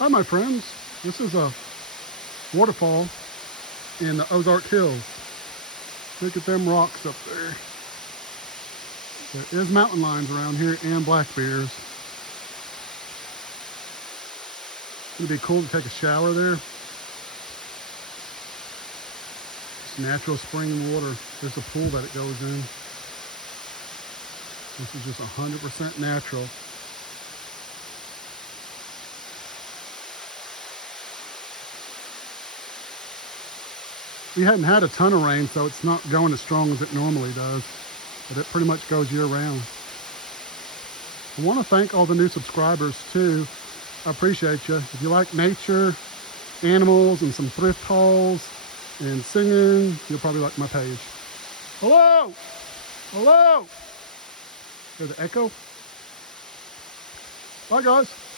Hi my friends, this is a waterfall in the Ozark Hills. Look at them rocks up there. There is mountain lions around here and black bears. It'd be cool to take a shower there. It's natural spring water. There's a pool that it goes in. This is just 100% natural. We hadn't had a ton of rain, so it's not going as strong as it normally does, but it pretty much goes year round. I want to thank all the new subscribers too. I appreciate you. If you like nature, animals, and some thrift hauls and singing, you'll probably like my page. Hello! Hello! Hear the echo? Bye guys.